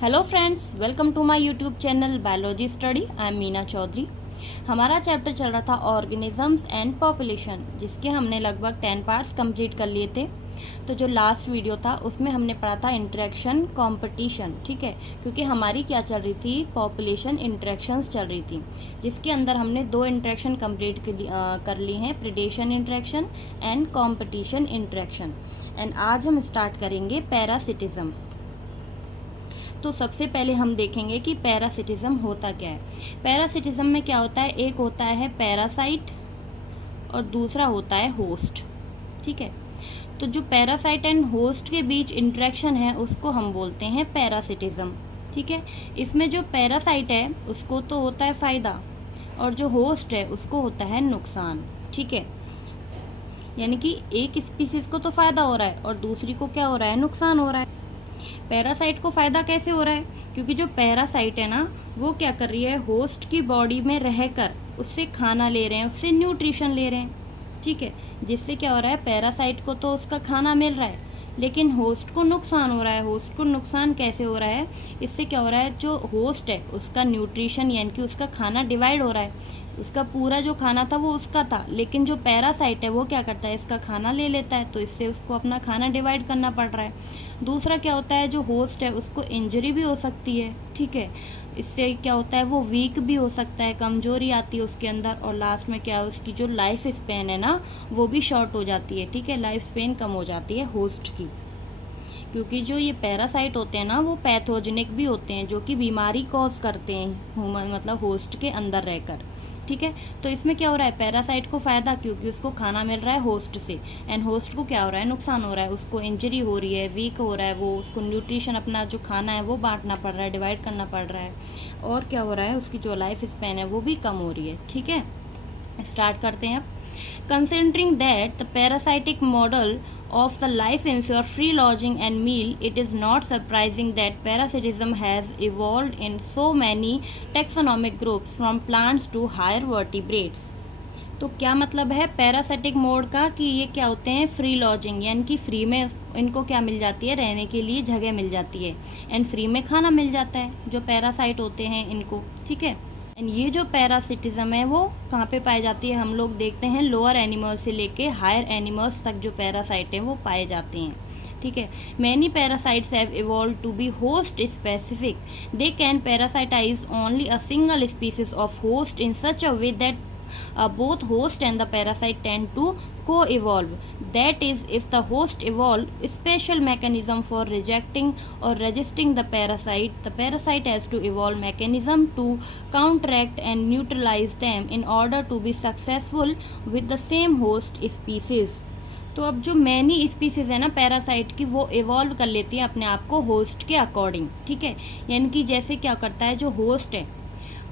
Hello friends, welcome to my YouTube channel biology study. I am Meena Chaudhary. हमारा chapter चल रहा था ऑर्गेनिजम्स एंड पॉपुलेशन, जिसके हमने लगभग 10 पार्ट्स कंप्लीट कर लिए थे। तो जो लास्ट वीडियो था उसमें हमने पढ़ा था इंटरेक्शन कंपटीशन, ठीक है, क्योंकि हमारी क्या चल रही थी, पॉपुलेशन इंटरेक्शंस चल रही थी, जिसके अंदर हमने 2 इंटरेक्शन कंप्लीट कर ली हैं, predation interaction and competition interaction. And आज हम स्टार्ट करेंगे पैरासिटिज्म। तो सबसे पहले हम देखेंगे कि पैरासिटिज्म होता क्या है। पैरासिटिज्म में क्या होता है, एक होता है पैरासाइट और दूसरा होता है होस्ट, ठीक है। तो जो पैरासाइट एंड होस्ट के बीच इंटरेक्शन है उसको हम बोलते हैं पैरासिटिज्म, ठीक है। इसमें जो पैरासाइट है उसको तो होता है फ़ायदा और जो होस्ट है उसको होता है नुकसान, ठीक है। यानी कि एक स्पीसीज को तो फ़ायदा हो रहा है और दूसरी को क्या हो रहा है, नुकसान हो रहा है। पैरासाइट को फ़ायदा कैसे हो रहा है, क्योंकि जो पैरासाइट है ना वो क्या कर रही है, होस्ट की बॉडी में रहकर उससे खाना ले रहे हैं, उससे न्यूट्रिशन ले रहे हैं, ठीक है। जिससे क्या हो रहा है, पैरासाइट को तो उसका खाना मिल रहा है लेकिन होस्ट को नुकसान हो रहा है। होस्ट को नुकसान कैसे हो रहा है, इससे क्या हो रहा है, जो होस्ट है उसका न्यूट्रिशन यानी कि उसका खाना डिवाइड हो रहा है। उसका पूरा जो खाना था वो उसका था, लेकिन जो पैरासाइट है वो क्या करता है, इसका खाना ले लेता है, तो इससे उसको अपना खाना डिवाइड करना पड़ रहा है। दूसरा क्या होता है, जो होस्ट है उसको इंजरी भी हो सकती है, ठीक है। इससे क्या होता है, वो वीक भी हो सकता है, कमजोरी आती है उसके अंदर, और लास्ट में क्या है, उसकी जो लाइफ स्पेन है ना वो भी शॉर्ट हो जाती है, ठीक है। लाइफ स्पेन कम हो जाती है होस्ट की, क्योंकि जो ये पैरासाइट होते हैं ना वो पैथोजेनिक भी होते हैं, जो कि बीमारी कॉज करते हैं मतलब होस्ट के अंदर रहकर, ठीक है। तो इसमें क्या हो रहा है, पैरासाइट को फ़ायदा क्योंकि उसको खाना मिल रहा है होस्ट से, एंड होस्ट को क्या हो रहा है, नुकसान हो रहा है, उसको इंजरी हो रही है, वीक हो रहा है, वो उसको न्यूट्रिशन अपना जो खाना है वो बांटना पड़ रहा है, डिवाइड करना पड़ रहा है, और क्या हो रहा है, उसकी जो लाइफ स्पेन है वो भी कम हो रही है, ठीक है। स्टार्ट करते हैं अब। Considering that the parasitic model of the life ensure free lodging and meal, it is not surprising that parasitism has evolved in so many taxonomic groups from plants to higher vertebrates. तो क्या मतलब है parasitic mode का, कि ये क्या होते हैं, फ्री लॉजिंग, यानी कि फ्री में इनको क्या मिल जाती है, रहने के लिए जगह मिल जाती है, एंड फ्री में खाना मिल जाता है जो पैरासाइट होते हैं इनको, ठीक है। एंड ये जो पैरासिटिज्म है वो कहाँ पे पाई जाती है, हम लोग देखते हैं लोअर एनिमल्स से लेके हायर एनिमल्स तक जो पैरासाइट हैं वो पाए जाते हैं, ठीक है। Many parasites have evolve to be host specific. They can parasitize only a single species of host in such a way that both host and the parasite tend to co-evolve. That is, if the host evolve special mechanism for rejecting or resisting the parasite has to evolve mechanism to counteract and neutralize them in order to be successful with the same host species. तो अब जो many species है ना parasite की, वो evolve कर लेती है अपने आप को होस्ट के अकॉर्डिंग, ठीक है। यानी कि जैसे क्या करता है, जो होस्ट है,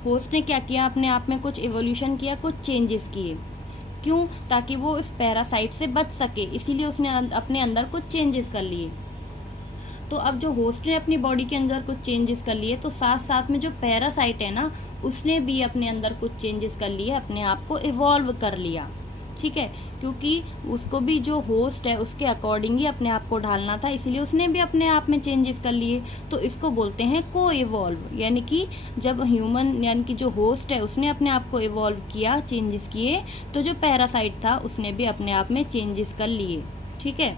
होस्ट ने क्या किया, अपने आप में कुछ इवोल्यूशन किया, कुछ चेंजेस किए, क्यों, ताकि वो इस पैरासाइट से बच सके, इसीलिए उसने अपने अंदर कुछ चेंजेस कर लिए। तो अब जो होस्ट ने अपनी बॉडी के अंदर कुछ चेंजेस कर लिए, तो साथ साथ में जो पैरासाइट है ना उसने भी अपने अंदर कुछ चेंजेस कर लिए, अपने आप को इवॉल्व कर लिया, ठीक है। क्योंकि उसको भी जो होस्ट है उसके अकॉर्डिंग ही अपने आप को ढालना था, इसीलिए उसने भी अपने आप में चेंजेस कर लिए। तो इसको बोलते हैं को इवॉल्व, यानी कि जब ह्यूमन यानी कि जो होस्ट है उसने अपने आप को इवॉल्व किया, चेंजेस किए, तो जो पैरासाइट था उसने भी अपने आप में चेंजेस कर लिए, ठीक है।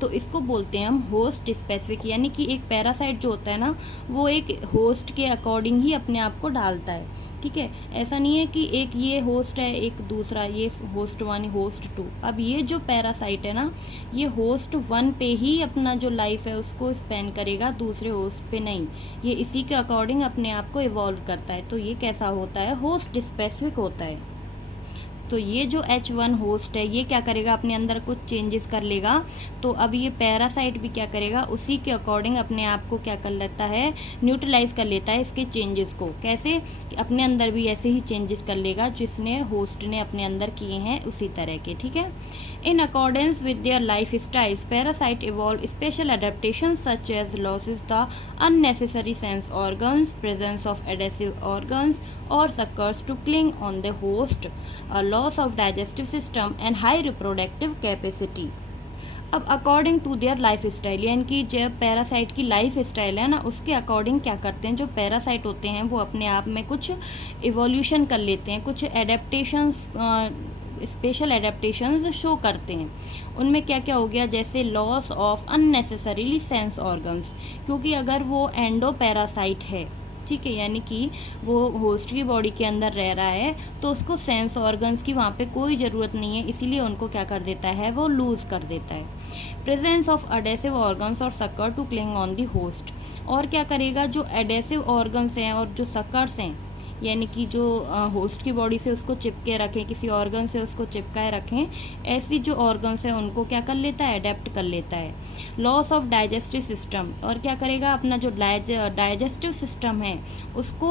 तो इसको बोलते हैं हम होस्ट स्पेसिफिक, यानी कि एक पैरासाइट जो होता है ना वो एक होस्ट के अकॉर्डिंग ही अपने आप को ढालता है, ठीक है। ऐसा नहीं है कि एक ये होस्ट है, एक दूसरा, ये होस्ट 1 होस्ट 2। अब ये जो पैरासाइट है ना ये होस्ट 1 पे ही अपना जो लाइफ है उसको स्पेंड करेगा, दूसरे होस्ट पे नहीं, ये इसी के अकॉर्डिंग अपने आप को इवॉल्व करता है। तो ये कैसा होता है, होस्ट स्पेसिफिक होता है। तो ये जो H1 होस्ट है ये क्या करेगा, अपने अंदर कुछ चेंजेस कर लेगा। तो अब ये पैरासाइट भी क्या करेगा, उसी के अकॉर्डिंग अपने आप को क्या कर लेता है, न्यूट्रलाइज कर लेता है इसके चेंजेस को। कैसे, अपने अंदर भी ऐसे ही चेंजेस कर लेगा जिसने होस्ट ने अपने अंदर किए हैं उसी तरह के, ठीक है। In accordance with their lifestyles parasite evolve special adaptation such as losses the unnecessary sense organs, presence of adhesive organs और suckers to cling on the host, a loss of digestive system and high reproductive capacity. अब according to their lifestyle, यानी कि जो parasite की life style है ना, उसके according क्या करते हैं, जो पैरासाइट होते हैं वो अपने आप में कुछ इवोल्यूशन कर लेते हैं, कुछ एडेप्टेशंस, स्पेशल एडेप्टेशंस शो करते हैं। उनमें क्या क्या हो गया, जैसे loss of unnecessarily sense organs, क्योंकि अगर वो एंडो पैरासाइट है, ठीक है, यानी कि वो होस्ट की बॉडी के अंदर रह रहा है, तो उसको सेंस ऑर्गन्स की वहाँ पे कोई ज़रूरत नहीं है, इसीलिए उनको क्या कर देता है, वो लूज़ कर देता है। प्रेजेंस ऑफ अडेसिव ऑर्गन्स और sucker to cling on the host, और क्या करेगा, जो एडेसिव ऑर्गन्स हैं और जो सकर्स हैं, यानी कि जो होस्ट की बॉडी से उसको चिपके रखें, किसी ऑर्गन से उसको चिपकाए रखें, ऐसी जो ऑर्गन्स हैं उनको क्या कर लेता है, अडेप्ट कर लेता है। लॉस ऑफ डाइजेस्टिव सिस्टम, और क्या करेगा, अपना जो डाइजेस्टिव सिस्टम है उसको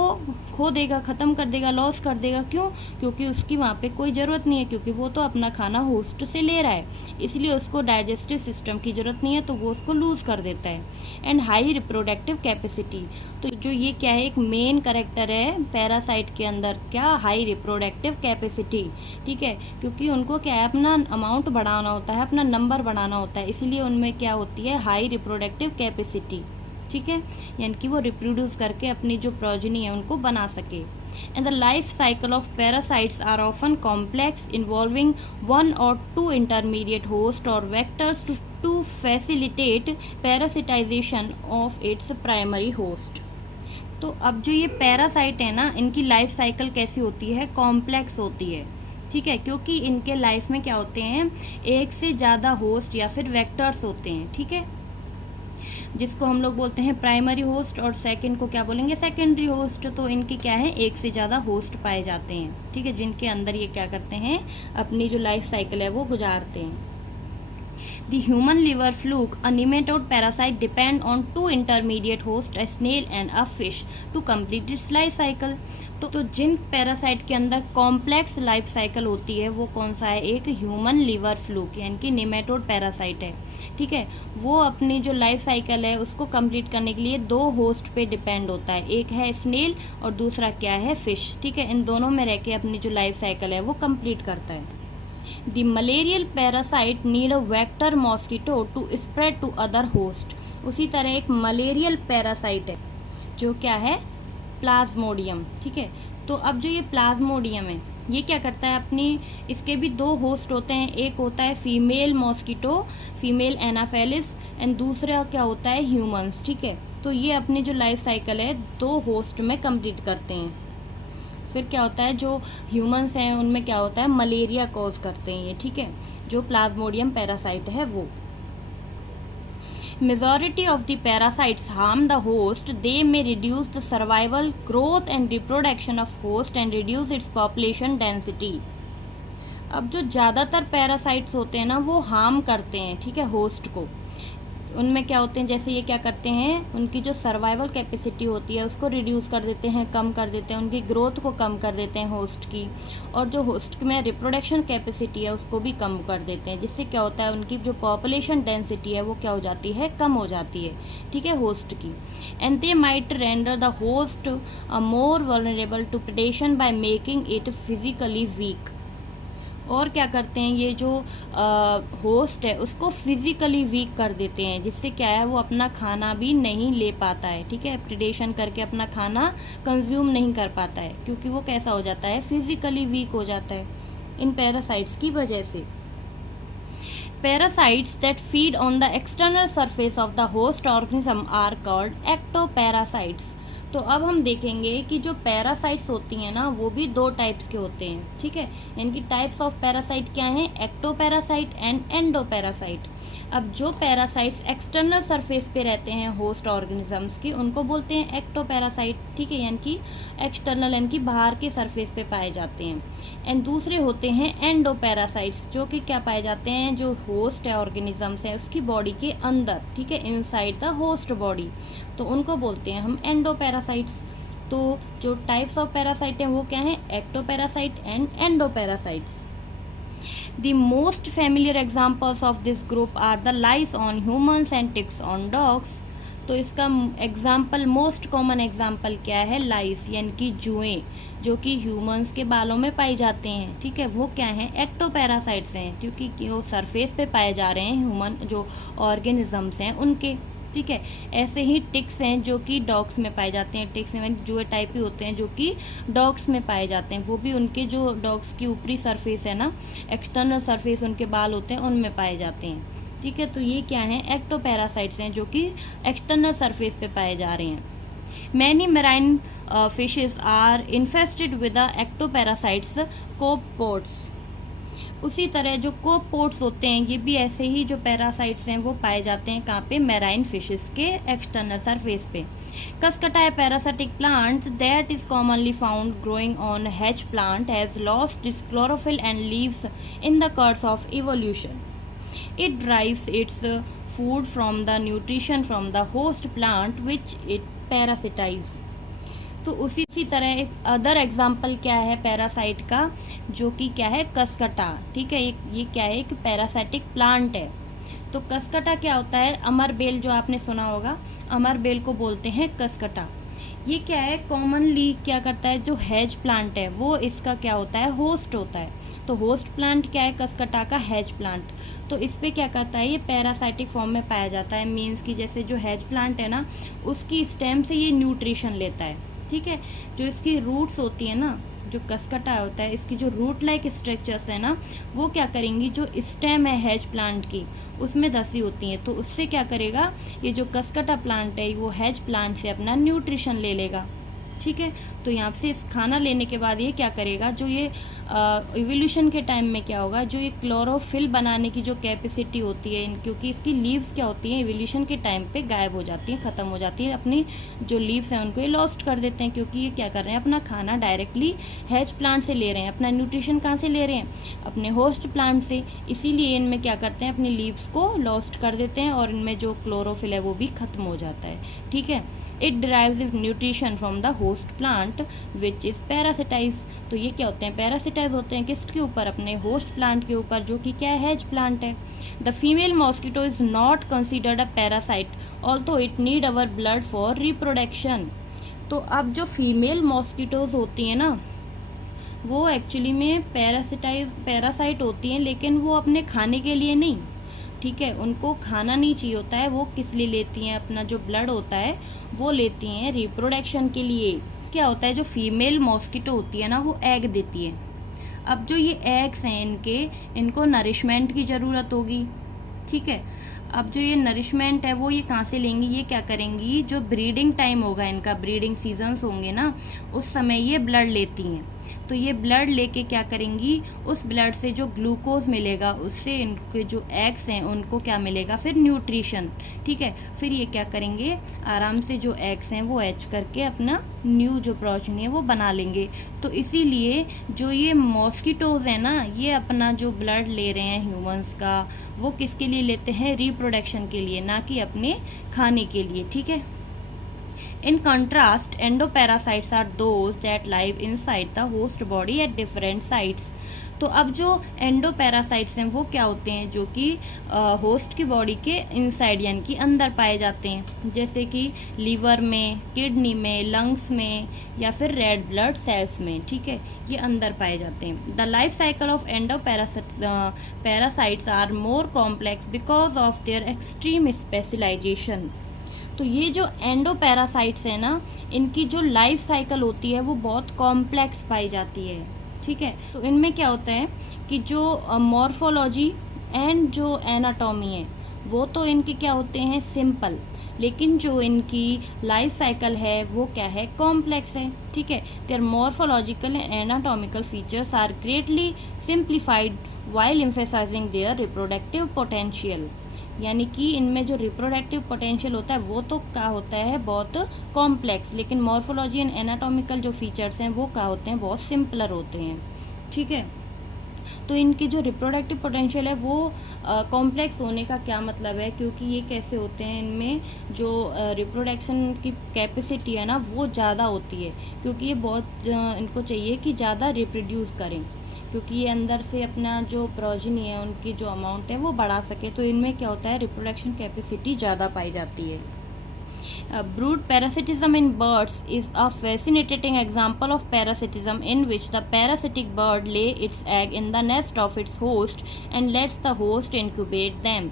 खो देगा, ख़त्म कर देगा, लॉस कर देगा। क्यों? क्योंकि उसकी वहाँ पे कोई ज़रूरत नहीं है, क्योंकि वो तो अपना खाना होस्ट से ले रहा है, इसलिए उसको डाइजेस्टिव सिस्टम की ज़रूरत नहीं है, तो वो उसको लूज़ कर देता है। एंड हाई रिप्रोडक्टिव कैपेसिटी, तो जो ये क्या है, एक मेन करेक्टर है पैरासाइट के अंदर, क्या, हाई रिप्रोडक्टिव कैपेसिटी, ठीक है, क्योंकि उनको क्या है, अपना अमाउंट बढ़ाना होता है, अपना नंबर बढ़ाना होता है, इसीलिए उनमें क्या होती है, हाई रिप्रोडक्टिव कैपेसिटी, ठीक है, यानी कि वो रिप्रोड्यूस करके अपनी जो प्रोजेनी है उनको बना सके। And the life cycle of parasites are often complex, involving one और टू इंटरमीडिएट होस्ट और vectors to facilitate parasitization of its primary host. तो अब जो ये पैरासाइट है ना, इनकी लाइफ साइकिल कैसी होती है, कॉम्प्लेक्स होती है, ठीक है, क्योंकि इनके लाइफ में क्या होते हैं, एक से ज़्यादा होस्ट या फिर वेक्टर्स होते हैं, ठीक है, जिसको हम लोग बोलते हैं प्राइमरी होस्ट, और सेकंड को क्या बोलेंगे, सेकेंडरी होस्ट। तो इनके क्या है, एक से ज़्यादा होस्ट पाए जाते हैं, ठीक है, जिनके अंदर ये क्या करते हैं, अपनी जो लाइफ साइकिल है वो गुजारते हैं। The human liver fluke, a nematode parasite, depend on two intermediate hosts, a snail and a fish, to complete its life cycle. तो जिन पैरासाइट के अंदर कॉम्प्लेक्स लाइफ साइकिल होती है वो कौन सा है, एक ह्यूमन लिवर फ्लूक यानी कि नेमेटोड पैरासाइट है, ठीक है, वो अपनी जो लाइफ साइकिल है उसको कंप्लीट करने के लिए दो होस्ट पे डिपेंड होता है, एक है स्नेल और दूसरा क्या है, फिश, ठीक है, इन दोनों में रह के अपनी जो लाइफ साइकिल है वो कंप्लीट करता है। The malarial parasite need a vector mosquito to spread to other host. उसी तरह एक मलेरियल पैरासाइट है जो क्या है, प्लाज्मोडियम, ठीक है, तो अब जो ये प्लाज्मोडियम है ये क्या करता है, अपनी, इसके भी दो होस्ट होते हैं, एक होता है फीमेल मॉस्किटो, फीमेल एनाफेलिस, एंड दूसरा क्या होता है, ह्यूमंस, ठीक है, तो ये अपनी जो लाइफ साइकिल है दो होस्ट में कंप्लीट करते हैं। फिर क्या होता है, जो ह्यूमंस हैं उनमें क्या होता है, मलेरिया कॉज करते हैं ये, ठीक है, जो प्लाज्मोडियम पैरासाइट है वो। Majority of the parasites harm the host, they may reduce the survival, growth and reproduction of host and reduce its population density. अब जो ज़्यादातर पैरासाइट्स होते हैं ना वो हार्म करते हैं, ठीक है, होस्ट को। उनमें क्या होते हैं, जैसे ये क्या करते हैं, उनकी जो सर्वाइवल कैपेसिटी होती है उसको रिड्यूस कर देते हैं, कम कर देते हैं, उनकी ग्रोथ को कम कर देते हैं होस्ट की, और जो होस्ट में रिप्रोडक्शन कैपेसिटी है उसको भी कम कर देते हैं, जिससे क्या होता है, उनकी जो पॉपुलेशन डेंसिटी है वो क्या हो जाती है, कम हो जाती है, ठीक है, होस्ट की। And they might render the host more vulnerable to predation by making it physically weak. और क्या करते हैं, ये जो होस्ट है उसको फिजिकली वीक कर देते हैं, जिससे क्या है, वो अपना खाना भी नहीं ले पाता है, ठीक है, प्रेडेशन करके अपना खाना कंज्यूम नहीं कर पाता है, क्योंकि वो कैसा हो जाता है, फिजिकली वीक हो जाता है इन पैरासाइट्स की वजह से। Parasites that feed on the external surface of the host organism are called ectoparasites. तो अब हम देखेंगे कि जो पैरासाइट्स होती हैं ना वो भी दो टाइप्स के होते हैं, ठीक है, इनकी टाइप्स ऑफ पैरासाइट क्या हैं, एक्टोपैरासाइट एंड एंडोपैरासाइट। अब जो पैरासाइट्स एक्सटर्नल सरफेस पे रहते हैं होस्ट ऑर्गेनिजम्स की उनको बोलते हैं एक्टोपैरासाइट, ठीक है, यानी कि एक्सटर्नल यानी कि बाहर के सरफेस पे पाए जाते हैं। एंड दूसरे होते हैं एंडोपैरासाइट्स, जो कि क्या पाए जाते हैं, जो होस्ट है ऑर्गेनिजम्स है उसकी बॉडी के अंदर, ठीक है, इनसाइड द होस्ट बॉडी, तो उनको बोलते हैं हम एंडोपैरासाइट्स। तो जो टाइप्स ऑफ पैरासाइट हैं वो क्या हैं, ectoparasite and endoparasites. The most familiar examples of this group are the lice on humans and ticks on dogs. तो इसका एग्जाम्पल, मोस्ट कॉमन एग्जाम्पल क्या है, लाइस यानी कि जुएं, जो कि ह्यूमंस के बालों में पाए जाते हैं। ठीक है, वो क्या हैं, एक्टोपैरासाइट्स हैं, क्योंकि वो सरफेस पे पाए जा रहे हैं ह्यूमन जो ऑर्गेनिजम्स हैं उनके। ठीक है, ऐसे ही टिक्स हैं जो कि डॉग्स में पाए जाते हैं। टिक्स में जुए टाइप ही होते हैं जो कि डॉग्स में पाए जाते हैं, वो भी उनके जो डॉग्स की ऊपरी सरफेस है ना, एक्सटर्नल सरफेस उनके बाल होते हैं उनमें पाए जाते हैं। ठीक है, तो ये क्या हैं, एक्टोपैरासाइट्स हैं जो कि एक्सटर्नल सरफेस पे पाए जा रहे हैं। Many marine fishes are infested with ectoparasites copepods. उसी तरह जो कोपोड्स होते हैं ये भी ऐसे ही जो पैरासाइट्स हैं वो पाए जाते हैं कहाँ पे, मैराइन फिशेस के एक्सटर्नल सरफेस पे। कसकटा है parasitic plant that is commonly found growing on hedge plant has lost its chlorophyll and leaves in the course of evolution. It derives its food from the nutrition from the host plant which it parasitize. तो उसी तरह एक other example क्या है parasite का, जो कि क्या है, कसकटा। ठीक है, ये क्या है, एक पैरासाइटिक प्लांट है। तो कसकटा क्या होता है, अमरबेल जो आपने सुना होगा, अमरबेल को बोलते हैं कसकटा। ये क्या है, कॉमनली क्या करता है, जो हेज प्लांट है वो इसका क्या होता है, होस्ट होता है। तो होस्ट प्लांट क्या है, कसकटा का हेज प्लांट। तो इस पे क्या करता है, ये पैरासाइटिक फॉर्म में पाया जाता है। मीन्स कि जैसे जो हेज प्लांट है ना, उसकी स्टेम से ये न्यूट्रिशन लेता है। ठीक है, जो इसकी रूट्स होती है ना, जो कसकटा होता है, इसकी जो रूट लाइक स्ट्रक्चर्स है ना, वो क्या करेंगी, जो स्टेम है हेज प्लांट की उसमें धसी होती हैं, तो उससे क्या करेगा, ये जो कसकटा प्लांट है वो हेज प्लांट से अपना न्यूट्रिशन ले लेगा। ठीक है, तो यहाँ से इस खाना लेने के बाद ये क्या करेगा, जो ये इवोल्यूशन के टाइम में क्या होगा, जो ये क्लोरोफिल बनाने की जो कैपेसिटी होती है, क्योंकि इसकी लीव्स क्या होती हैं, इवोल्यूशन के टाइम पे गायब हो जाती हैं, ख़त्म हो जाती है, अपनी जो लीव्स हैं उनको ये लॉस्ट कर देते हैं, क्योंकि ये क्या कर रहे हैं, अपना खाना डायरेक्टली हेज प्लांट से ले रहे हैं। अपना न्यूट्रिशन कहाँ से ले रहे हैं, अपने होस्ट प्लांट से। इसीलिए इनमें क्या करते हैं, अपनी लीव्स को लॉस्ट कर देते हैं और इनमें जो क्लोरोफिल है वो भी ख़त्म हो जाता है। ठीक है, it derives it nutrition from the host plant which is parasitise. तो ये क्या होते हैं, पैरासिटाइज होते हैं किसके ऊपर, अपने होस्ट प्लांट के ऊपर, जो कि क्या है, हेज प्लांट है। The female mosquito is not considered a parasite although it need our blood for reproduction. तो अब जो फीमेल मॉस्किटोज होती हैं ना, वो एक्चुअली में पैरासाइट होती हैं, लेकिन वो अपने खाने के लिए नहीं। ठीक है, उनको खाना नहीं चाहिए होता है, वो किस लिए लेती हैं, अपना जो ब्लड होता है वो लेती हैं रिप्रोडक्शन के लिए। क्या होता है, जो फीमेल मॉस्किटो होती है ना, वो एग देती है। अब जो ये एग्स हैं इनको नरिशमेंट की ज़रूरत होगी। ठीक है, अब जो ये नरिशमेंट है वो ये कहाँ से लेंगी, ये क्या करेंगी, जो ब्रीडिंग टाइम होगा, इनका ब्रीडिंग सीजन्स होंगे ना, उस समय ये ब्लड लेती हैं। तो ये ब्लड लेके क्या करेंगी, उस ब्लड से जो ग्लूकोज मिलेगा उससे इनके जो एग्स हैं उनको क्या मिलेगा, फिर न्यूट्रिशन। ठीक है, फिर ये क्या करेंगे, आराम से जो एग्स हैं वो हैच करके अपना न्यू जो प्रोजनी है वो बना लेंगे। तो इसीलिए जो ये मॉस्किटोज हैं ना, ये अपना जो ब्लड ले रहे हैं ह्यूमंस का, वो किसके लिए लेते हैं, रिप्रोडक्शन के लिए, ना कि अपने खाने के लिए। ठीक है, in contrast, endoparasites are those that live inside the host body at different sites. तो अब जो एंडोपैरासाइट्स हैं वो क्या होते हैं, जो कि होस्ट की बॉडी के इनसाइड यानी कि अंदर पाए जाते हैं, जैसे कि लीवर में, किडनी में, लंग्स में, या फिर रेड ब्लड सेल्स में। ठीक है, ये अंदर पाए जाते हैं। The life cycle of parasites are more complex because of their extreme specialisation. तो ये जो एंडोपैरासाइट्स है ना, इनकी जो लाइफ साइकिल होती है वो बहुत कॉम्प्लेक्स पाई जाती है। ठीक है, तो इनमें क्या होता है कि जो मॉर्फोलॉजी एंड जो एनाटॉमी है वो तो इनके क्या होते हैं, सिंपल, लेकिन जो इनकी लाइफ साइकिल है वो क्या है, कॉम्प्लेक्स है। ठीक है, their morphological and anatomical features are greatly simplified while emphasising their reproductive potential. यानी कि इनमें जो रिप्रोडक्टिव पोटेंशियल होता है वो तो क्या होता है, बहुत कॉम्प्लेक्स, लेकिन मॉर्फोलॉजी एंड एनाटॉमिकल जो फीचर्स हैं वो क्या होते हैं, बहुत सिंपलर होते हैं। ठीक है, तो इनकी जो रिप्रोडक्टिव पोटेंशियल है वो कॉम्प्लेक्स होने का क्या मतलब है, क्योंकि ये कैसे होते हैं, इनमें जो रिप्रोडक्शन की कैपेसिटी है ना वो ज़्यादा होती है, क्योंकि ये बहुत इनको चाहिए कि ज़्यादा रिप्रोड्यूस करें, क्योंकि ये अंदर से अपना जो प्रोजनी है उनकी जो अमाउंट है वो बढ़ा सके। तो इनमें क्या होता है, रिप्रोडक्शन कैपेसिटी ज़्यादा पाई जाती है। Brood parasitism in birds is a fascinating example of parasitism in which the parasitic bird lay its egg in the nest of its host and lets the host incubate them.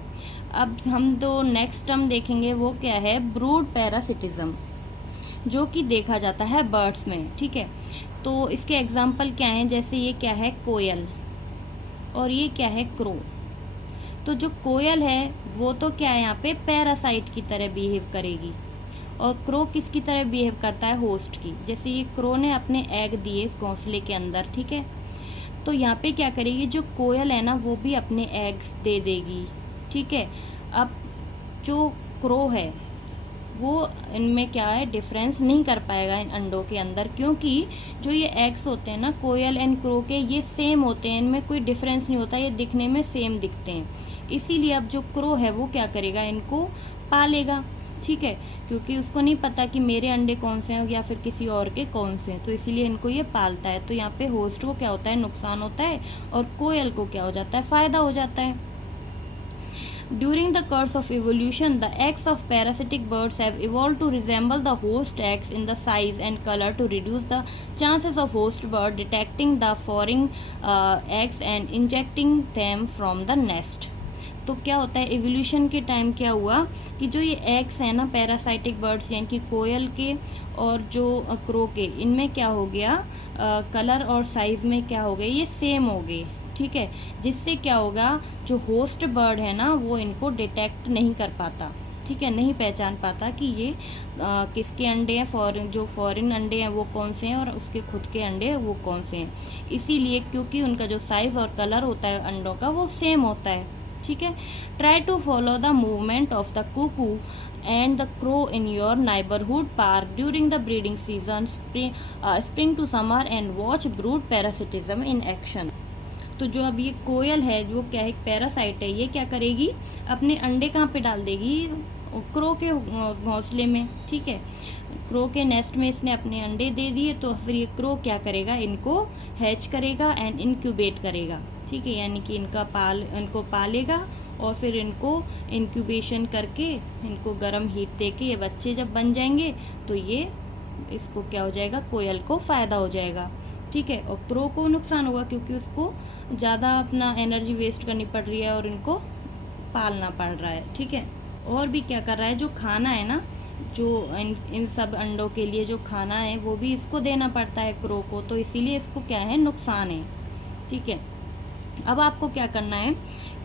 अब हम दो next term देखेंगे, वो क्या है, brood parasitism, जो कि देखा जाता है बर्ड्स में, ठीक है। तो इसके एग्जाम्पल क्या हैं, जैसे ये क्या है, कोयल, और ये क्या है, क्रो। तो जो कोयल है वो तो क्या है, यहाँ पे पैरासाइट की तरह बिहेव करेगी, और क्रो किसकी तरह बिहेव करता है, होस्ट की। जैसे ये क्रो ने अपने एग दिए इस घोंसले के अंदर, ठीक है। तो यहाँ पे क्या करेगी, जो कोयल है ना वो भी अपने एग्स दे देगी, ठीक है। अब जो क्रो है वो इनमें क्या है, डिफरेंस नहीं कर पाएगा इन अंडों के अंदर, क्योंकि जो ये एग्स होते हैं ना कोयल एंड क्रो के, ये सेम होते हैं, इनमें कोई डिफरेंस नहीं होता, ये दिखने में सेम दिखते हैं। इसीलिए अब जो क्रो है वो क्या करेगा, इनको पालेगा, ठीक है, क्योंकि उसको नहीं पता कि मेरे अंडे कौन से हैं या फिर किसी और के कौन से हैं, तो इसीलिए इनको ये पालता है। तो यहाँ पे होस्ट को क्या होता है, नुकसान होता है, और कोयल को क्या हो जाता है, फ़ायदा हो जाता है। During the course of evolution, the eggs of parasitic birds have evolved to resemble the host eggs in the size and color to reduce the chances of host bird detecting the foreign eggs and injecting them from the nest. तो क्या होता है, evolution के time क्या हुआ कि जो ये एग्स हैं ना पैरासाइटिक बर्ड्स यानी कि कोयल के और जो क्रो के, इनमें क्या हो गया, कलर और साइज़ में क्या हो गए, ये सेम हो गए, ठीक है। जिससे क्या होगा, जो होस्ट बर्ड है ना वो इनको डिटेक्ट नहीं कर पाता, ठीक है, नहीं पहचान पाता कि ये किसके अंडे हैं, जो फॉरेन अंडे हैं वो कौन से हैं और उसके खुद के अंडे वो कौन से हैं। इसीलिए क्योंकि उनका जो साइज़ और कलर होता है अंडों का वो सेम होता है, ठीक है। Try to follow the movement of the cuckoo and the crow in your neighbourhood park during the breeding season spring to summer and watch brood parasitism in action. तो जो अब ये कोयल है जो क्या है, एक पैरासाइट है, ये क्या करेगी, अपने अंडे कहाँ पे डाल देगी, क्रो के घोंसले में, ठीक है। क्रो के नेस्ट में इसने अपने अंडे दे दिए, तो फिर ये क्रो क्या करेगा, इनको हैच करेगा एंड इनक्यूबेट करेगा, ठीक है, यानी कि इनको पालेगा और फिर इनको इंक्यूबेशन करके इनको गर्म हीट दे के ये बच्चे जब बन जाएंगे तो ये इसको क्या हो जाएगा, कोयल को फ़ायदा हो जाएगा, ठीक है। और क्रो को नुकसान होगा क्योंकि उसको ज़्यादा अपना एनर्जी वेस्ट करनी पड़ रही है और इनको पालना पड़ रहा है, ठीक है। और भी क्या कर रहा है, जो खाना है ना, जो इन सब अंडों के लिए जो खाना है वो भी इसको देना पड़ता है क्रो को, तो इसीलिए इसको क्या है, नुकसान है, ठीक है। अब आपको क्या करना है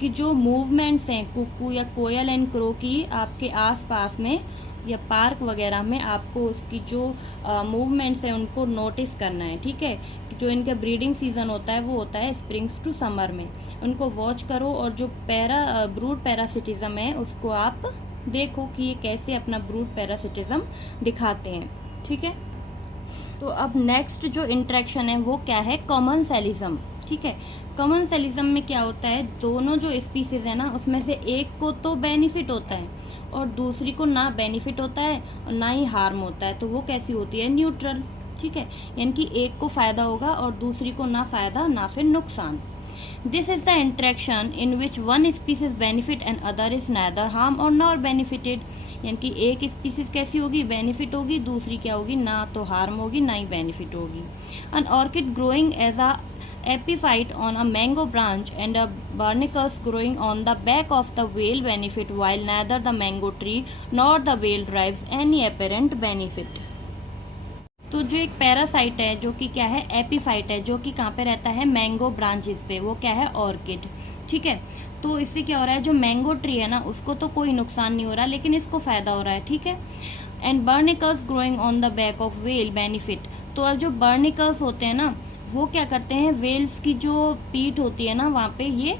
कि जो मूवमेंट्स हैं कुकू या कोयल एंड क्रो की आपके आसपास में या पार्क वगैरह में, आपको उसकी जो मूवमेंट्स हैं उनको नोटिस करना है, ठीक है। जो इनका ब्रीडिंग सीज़न होता है वो होता है स्प्रिंग्स टू समर में, उनको वॉच करो और जो ब्रूड पैरासिटिज्म है उसको आप देखो कि ये कैसे अपना ब्रूड पैरासिटिज्म दिखाते हैं, ठीक है। तो अब नेक्स्ट जो इंट्रैक्शन है वो क्या है, कॉमनसेलिज्म, ठीक है। कॉमनसेलिज्म में क्या होता है, दोनों जो स्पीसीज है ना उसमें से एक को तो बेनिफिट होता है और दूसरी को ना बेनिफिट होता है और ना ही हार्म होता है, तो वो कैसी होती है, न्यूट्रल, ठीक है। यानी कि एक को फ़ायदा होगा और दूसरी को ना फ़ायदा ना फिर नुकसान। This is the interaction in which one species benefit and other is neither harm और नॉर बेनिफिटेड। यानी कि एक स्पीसीज कैसी होगी, बेनिफिट होगी, दूसरी क्या होगी, ना तो हार्म होगी ना ही बेनिफिट होगी। An orchid growing as a epiphyte on a mango branch and a barnacus growing on the back of the whale benefit while neither the mango tree nor the whale derives any apparent benefit। तो जो एक parasite है जो कि क्या है, epiphyte है, जो कि कहाँ पे रहता है, मैंगो ब्रांचेस पे, वो क्या है, ऑर्किड, ठीक है। तो इससे क्या हो रहा है, जो मैंगो ट्री है ना उसको तो कोई नुकसान नहीं हो रहा लेकिन इसको फ़ायदा हो रहा है, ठीक है। And barnacles growing on the back of whale benefit. तो अब जो बर्निकल्स होते हैं ना वो क्या करते हैं, वेल्स की जो पीठ होती है ना वहाँ पे ये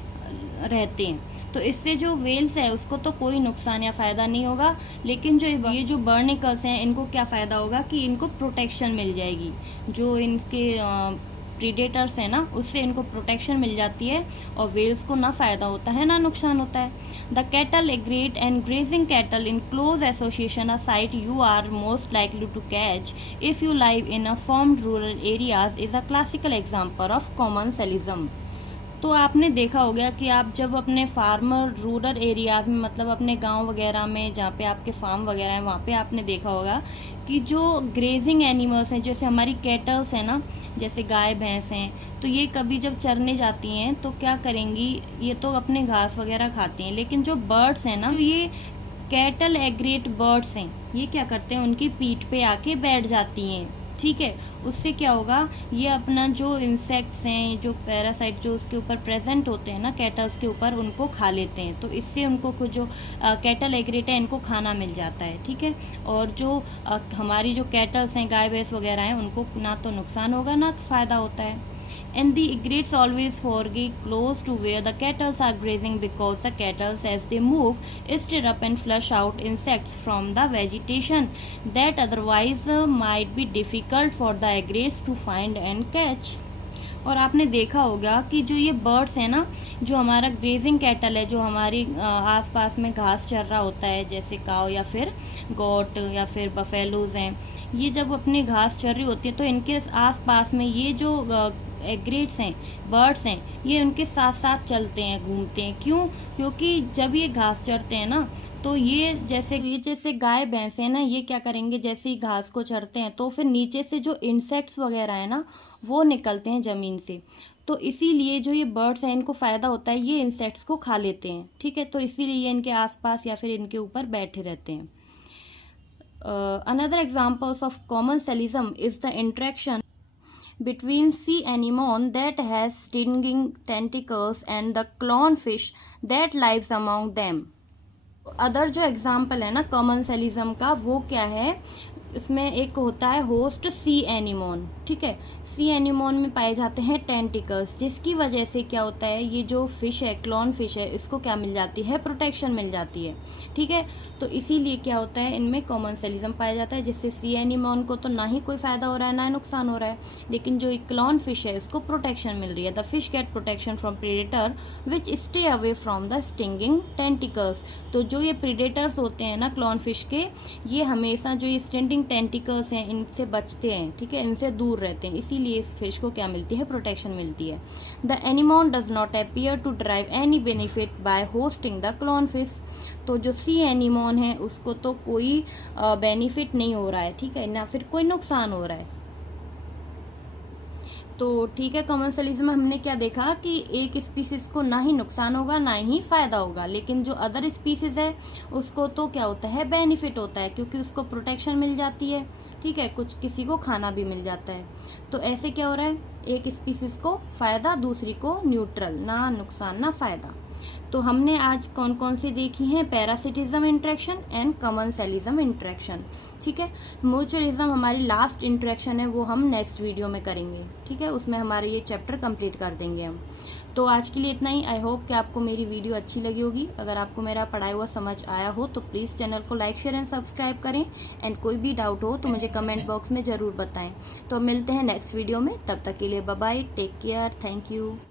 रहते हैं, तो इससे जो वेल्स है उसको तो कोई नुकसान या फ़ायदा नहीं होगा, लेकिन जो ये जो बर्निकल्स हैं इनको क्या फ़ायदा होगा कि इनको प्रोटेक्शन मिल जाएगी, जो इनके प्रीडेटर्स हैं ना उससे इनको प्रोटेक्शन मिल जाती है और वेल्स को ना फ़ायदा होता है ना नुकसान होता है। The cattle egret and grazing cattle in close association a sight you are most likely to catch if you live in a farmed rural areas is a classical example of commensalism. तो आपने देखा होगा कि आप जब अपने farmer rural areas में, मतलब अपने गांव वगैरह में जहाँ पे आपके फार्म वगैरह हैं, वहाँ पे आपने देखा होगा कि जो ग्रेजिंग एनिमल्स हैं, जैसे हमारी कैटल्स हैं ना, जैसे गाय भैंस हैं, तो ये कभी जब चरने जाती हैं तो क्या करेंगी, ये तो अपने घास वगैरह खाती हैं, लेकिन जो बर्ड्स हैं ना, जो ये कैटल एग्रेट बर्ड्स हैं, ये क्या करते हैं, उनकी पीठ पे आके बैठ जाती हैं। ठीक है, उससे क्या होगा, ये अपना जो इंसेक्ट्स हैं, जो पैरासाइट जो उसके ऊपर प्रेजेंट होते हैं ना कैटल्स के ऊपर, उनको खा लेते हैं। तो इससे उनको कुछ जो कैटल एग्रेट है, इनको खाना मिल जाता है। ठीक है, और जो हमारी जो कैटल्स हैं, गाय भैंस वगैरह हैं, उनको ना तो नुकसान होगा ना तो फ़ायदा होता है। And the egrets always forage close to where the cattle are grazing, because the cattle, as they move, stir up and flush out insects from the vegetation that otherwise might be difficult for the egrets to find and catch. और आपने देखा होगा कि जो ये birds हैं ना, जो हमारा ग्रेजिंग कैटल है, जो हमारी आसपास में घास चर रहा होता है, जैसे काव या फिर गोट या फिर बफेलोज हैं, ये जब अपनी घास चर रही होती है तो इनके आसपास में ये जो एग्रेट्स हैं, बर्ड्स हैं, ये उनके साथ साथ चलते हैं, घूमते हैं। क्यों? क्योंकि जब ये घास चरते हैं ना, तो ये जैसे गाय भैंस है ना, ये क्या करेंगे, जैसे ही घास को चरते हैं तो फिर नीचे से जो इंसेक्ट्स वगैरह है ना, वो निकलते हैं ज़मीन से। तो इसीलिए जो ये बर्ड्स हैं, इनको फ़ायदा होता है, ये इंसेक्ट्स को खा लेते हैं। ठीक है, तो इसीलिए ये इनके आसपास या फिर इनके ऊपर बैठे रहते हैं। Another examples of commensalism is the interaction between sea anemone that has stinging tentacles and the clownfish that lives among them. Other जो एग्जाम्पल है ना कॉमनसेलिज्म का, वो क्या है, इसमें एक होता है होस्ट सी एनिमोन। ठीक है, सी एनिमोन में पाए जाते हैं टेंटिकल्स, जिसकी वजह से क्या होता है, ये जो फिश है, क्लॉन फिश है, इसको क्या मिल जाती है, प्रोटेक्शन मिल जाती है। ठीक है, तो इसीलिए क्या होता है, इनमें कॉमनसेलिज्म पाया जाता है, जिससे सी एनिमोन को तो ना ही कोई फ़ायदा हो रहा है ना ही नुकसान हो रहा है, लेकिन जो क्लॉन फिश है इसको प्रोटेक्शन मिल रही है। The fish get protection from predator which stay away from the stinging tentacles. तो जो ये प्रेडेटर्स होते हैं ना क्लॉन फिश के, ये हमेशा जो ये स्टिंगिंग टेंटिकल्स हैं, इनसे बचते हैं। ठीक है, इनसे दूर रहते हैं, इसीलिए इस फिश को क्या मिलती है, प्रोटेक्शन मिलती है। The anemone does not appear to drive any benefit by hosting the clown fish. तो जो सी एनिमोन है उसको तो कोई बेनिफिट नहीं हो रहा है, ठीक है, ना फिर कोई नुकसान हो रहा है। तो ठीक है, कॉमनसेलिज्म में हमने क्या देखा कि एक स्पीसीज को ना ही नुकसान होगा ना ही फ़ायदा होगा, लेकिन जो अदर स्पीसीज है उसको तो क्या होता है, बेनिफिट होता है, क्योंकि उसको प्रोटेक्शन मिल जाती है। ठीक है, कुछ किसी को खाना भी मिल जाता है। तो ऐसे क्या हो रहा है, एक स्पीसीज को फ़ायदा, दूसरी को न्यूट्रल, ना नुकसान ना फ़ायदा। तो हमने आज कौन कौन सी देखी हैं, पैरासिटिज्म इंट्रैक्शन एंड कॉमनसेलिज्म इंट्रैक्शन। ठीक है, म्यूचुअलिज्म हमारी लास्ट इंट्रैक्शन है, वो हम नेक्स्ट वीडियो में करेंगे। ठीक है, उसमें हमारे ये चैप्टर कंप्लीट कर देंगे हम। तो आज के लिए इतना ही। आई होप कि आपको मेरी वीडियो अच्छी लगी होगी। अगर आपको मेरा पढ़ाया हुआ समझ आया हो तो प्लीज़ चैनल को लाइक शेयर एंड सब्सक्राइब करें, एंड कोई भी डाउट हो तो मुझे कमेंट बॉक्स में ज़रूर बताएं। तो मिलते हैं नेक्स्ट वीडियो में, तब तक के लिए bye bye, take care, thank you.